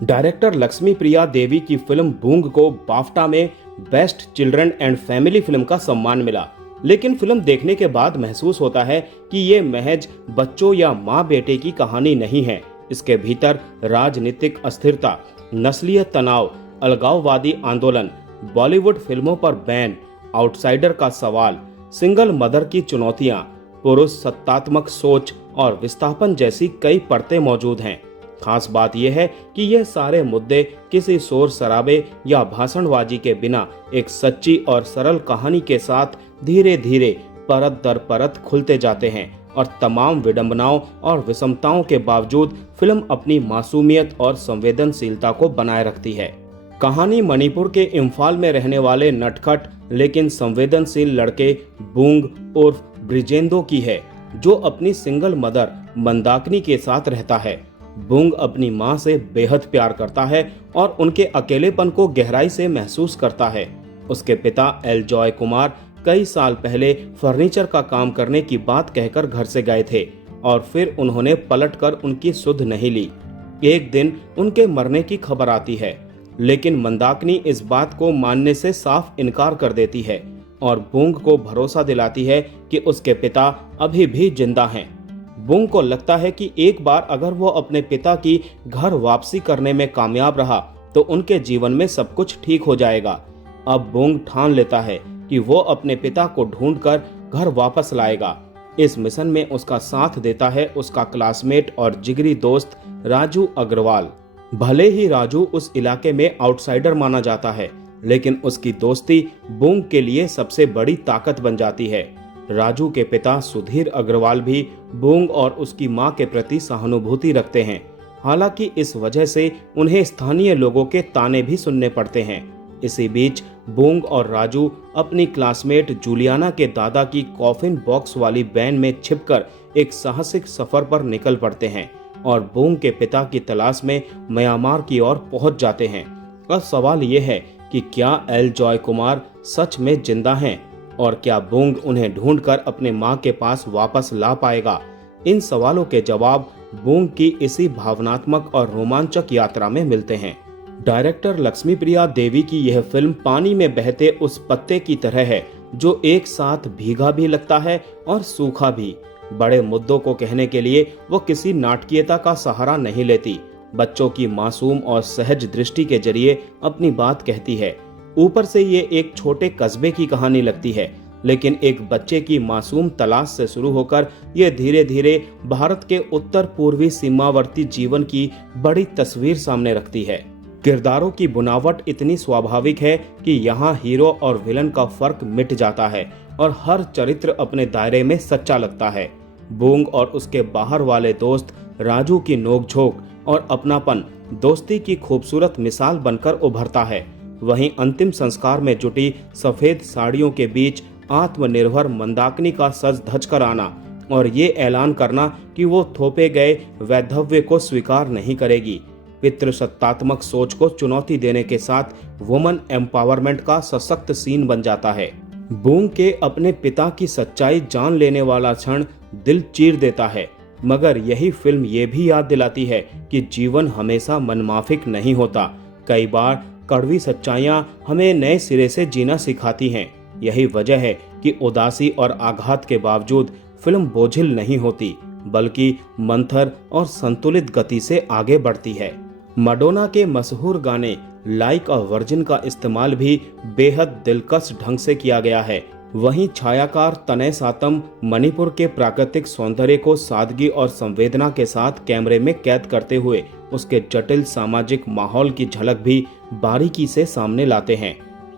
Director Lakshmi Priya Devi की film Boong को BAFTA में best children and family film का सम्मान मिला। लेकिन फिल्म देखने के बाद महसूस होता है कि ये महज बच्चों या माँ बेटे की कहानी नहीं है। इसके भीतर राजनीतिक अस्थिरता, नस्लीय तनाव, अलगाववादी आंदोलन, बॉलीवुड फिल्मों पर बैन, आउटसाइडर का सवाल, सिंगल मदर की चुनौतियां, पुरुष सत्तात्मक सोच और विस्थापन जैसी कई परतें मौजूद हैं। खास बात यह है कि यह सारे मुद्दे किसी शोर शराबे या भाषणबाजी के बिना एक सच्ची और सरल कहानी के साथ धीरे धीरे परत दर परत खुलते जाते हैं और तमाम विडंबनाओं और विषमताओं के बावजूद फिल्म अपनी मासूमियत और संवेदनशीलता को बनाए रखती है। कहानी मणिपुर के इम्फाल में रहने वाले नटखट लेकिन संवेदनशील लड़के बूंग उर्फ ब्रिजेंदो की है, जो अपनी सिंगल मदर मंदाकिनी के साथ रहता है। बूंग अपनी मां से बेहद प्यार करता है और उनके अकेलेपन को गहराई से महसूस करता है। उसके पिता एल जॉय कुमार कई साल पहले फर्नीचर का काम करने की बात कहकर घर से गए थे और फिर उन्होंने पलटकर उनकी सुध नहीं ली। एक दिन उनके मरने की खबर आती है, लेकिन मंदाकिनी इस बात को मानने से साफ इनकार कर देती है और बूंग को भरोसा दिलाती है कि उसके पिता अभी भी जिंदा हैं। बूंग को लगता है कि एक बार अगर वो अपने पिता की घर वापसी करने में कामयाब रहा तो उनके जीवन में सब कुछ ठीक हो जाएगा। अब बूंग ठान लेता है कि वो अपने पिता को ढूंढकर घर वापस लाएगा। इस मिशन में उसका साथ देता है उसका क्लासमेट और जिगरी दोस्त राजू अग्रवाल। भले ही राजू उस इलाके में आउटसाइडर माना जाता है, लेकिन उसकी दोस्ती बूंग के लिए सबसे बड़ी ताकत बन जाती है। राजू के पिता सुधीर अग्रवाल भी बूंग और उसकी मां के प्रति सहानुभूति रखते हैं। हालांकि इस वजह से उन्हें स्थानीय लोगों के ताने भी सुनने पड़ते हैं। इसी बीच बूंग और राजू अपनी क्लासमेट जूलियाना के दादा की कॉफिन बॉक्स वाली वैन में छिपकर एक साहसिक सफर पर निकल पड़ते हैं और बूंग के पिता की तलाश में म्यांमार की ओर पहुंच जाते हैं। अब सवाल यह है कि क्या एल जॉय कुमार सच में जिंदा हैं और क्या बूंग उन्हें ढूंढकर अपने मां के पास वापस ला पाएगा? इन सवालों के जवाब बूंग की इसी भावनात्मक और रोमांचक यात्रा में मिलते हैं। डायरेक्टर लक्ष्मी प्रिया देवी की यह फिल्म पानी में बहते उस पत्ते की तरह है जो एक साथ भीगा भी लगता है और सूखा भी। बड़े मुद्दों को कहने के लिए वो किसी नाटकीयता का सहारा नहीं लेती, बच्चों की मासूम और सहज दृष्टि के जरिए अपनी बात कहती है। ऊपर से ये एक छोटे कस्बे की कहानी लगती है, लेकिन एक बच्चे की मासूम तलाश से शुरू होकर ये धीरे धीरे भारत के उत्तर पूर्वी सीमावर्ती जीवन की बड़ी तस्वीर सामने रखती है। किरदारों की बुनावट इतनी स्वाभाविक है कि यहाँ हीरो और विलन का फर्क मिट जाता है और हर चरित्र अपने दायरे में सच्चा लगता है। बूंग और उसके बाहर वाले दोस्त राजू की नोकझोंक और अपनापन दोस्ती की खूबसूरत मिसाल बनकर उभरता है। वहीं अंतिम संस्कार में जुटी सफेद साड़ियों के बीच आत्मनिर्भर मंदाकिनी का सज धज कर आना और ये ऐलान करना कि वो थोपे गए वैधव्य को स्वीकार नहीं करेगी, पितृसत्तात्मक सोच को चुनौती देने के साथ वुमन एम्पावरमेंट का सशक्त सीन बन जाता है। बूंग के अपने पिता की सच्चाई जान लेने वाला क्षण दिल चीर देता है, मगर यही फिल्म ये भी याद दिलाती है कि जीवन हमेशा मनमाफिक नहीं होता। कई बार कड़वी सच्चाइयां हमें नए सिरे से जीना सिखाती हैं। यही वजह है कि उदासी और आघात के बावजूद फिल्म बोझिल नहीं होती, बल्कि मंथर और संतुलित गति से आगे बढ़ती है। मडोना के मशहूर गाने लाइक अ वर्जिन का इस्तेमाल भी बेहद दिलकश ढंग से किया गया है। वहीं छायाकार तनय सातम मणिपुर के प्राकृतिक सौंदर्य को सादगी और संवेदना के साथ कैमरे में कैद करते हुए उसके जटिल सामाजिक माहौल की झलक भी बारीकी से सामने लाते हैं।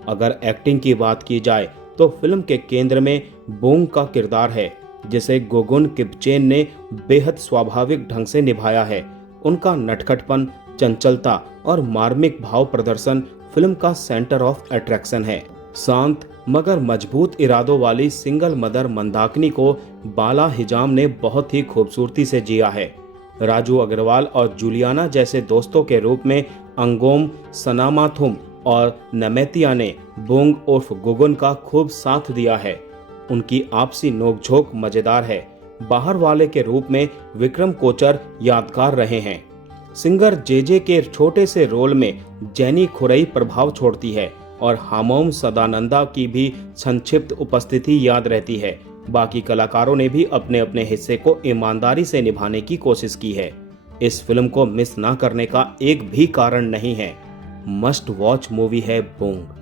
अगर एक्टिंग की बात की जाए तो फिल्म के केंद्र में बूंग का किरदार है, जिसे गोगुन किपचेन ने बेहद स्वाभाविक ढंग से निभाया है। उनका नटखटपन, चंचलता और मार्मिक भाव प्रदर्शन फिल्म का सेंटर ऑफ अट्रैक्शन है। शांत मगर मजबूत इरादों वाली सिंगल मदर मंदाकिनी को बाला हिजाम ने बहुत ही खूबसूरती से जिया है। राजू अग्रवाल और जूलियाना जैसे दोस्तों के रूप में अंगोम सनामाथुम और नमेतिया ने बूंग उर्फ गुगुन का खूब साथ दिया है। उनकी आपसी नोकझोंक मजेदार है। बाहर वाले के रूप में विक्रम कोचर यादगार रहे हैं। सिंगर जेजे के छोटे से रोल में जेनी खुरई प्रभाव छोड़ती है और हामौम सदानंदा की भी संक्षिप्त उपस्थिति याद रहती है। बाकी कलाकारों ने भी अपने अपने हिस्से को ईमानदारी से निभाने की कोशिश की है। इस फिल्म को मिस ना करने का एक भी कारण नहीं है। मस्ट वॉच मूवी है बूंग।